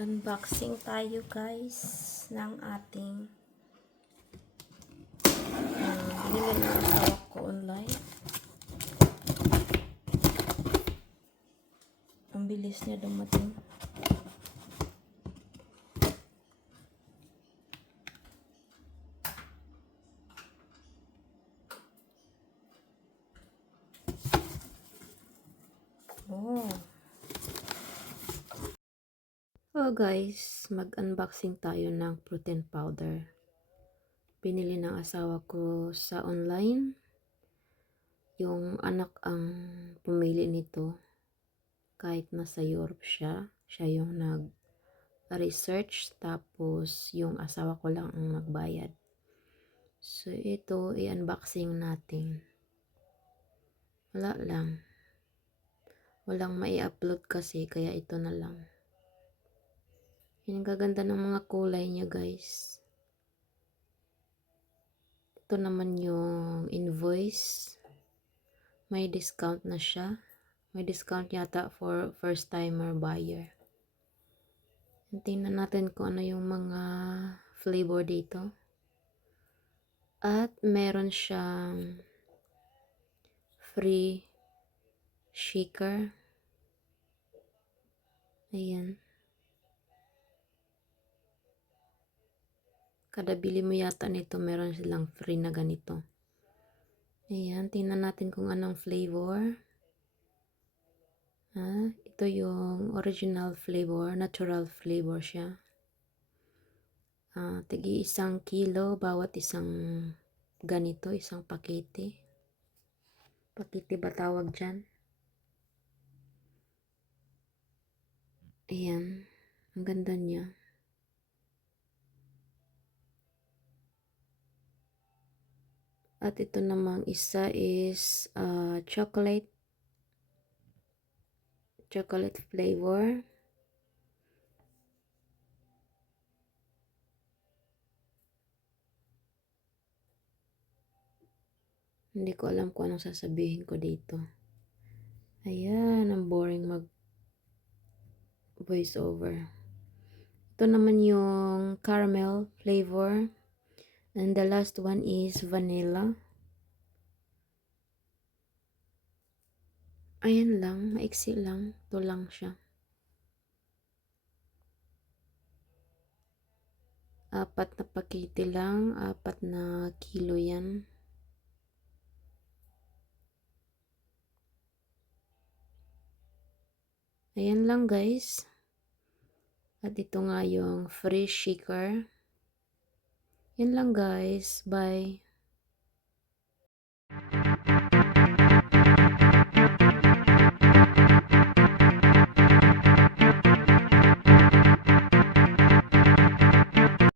Unboxing tayo guys ng ating binili ng asawa ko online. Ang bilis niya dumating. Oh guys, mag-unboxing tayo ng protein powder. Binili ng asawa ko sa online. Yung anak ang pumili nito. Kahit nasa Europe siya yung nag-research, tapos yung asawa ko lang ang nagbayad. So ito, i-unboxing natin. Wala lang. Walang mai-upload kasi, kaya ito na lang. Yan ang gaganda ng mga kulay niya guys. Ito naman yung invoice. May discount na siya. May discount yata for first timer buyer. Tingnan natin kung ano yung mga flavor dito. At meron siyang free shaker. Ayan. Kada bili mo yata nito, meron silang free na ganito. Ayan, tingnan natin kung anong flavor. Ito yung original flavor, natural flavor siya. Tigi 1 kilo bawat isang ganito, isang pakete. Pakete ba tawag dyan? Ayan, ang ganda niya. At ito namang isa is chocolate flavor. Hindi ko alam kung anong sasabihin ko dito. Ayan, ang boring mag voice over. Ito naman yung caramel flavor. And the last one is vanilla. Ayan lang, maiksi lang. Ito lang siya. 4 na pakete lang, 4 na kilo yan. Ayan lang guys. At ito nga yung free shaker. Yan lang guys. Bye.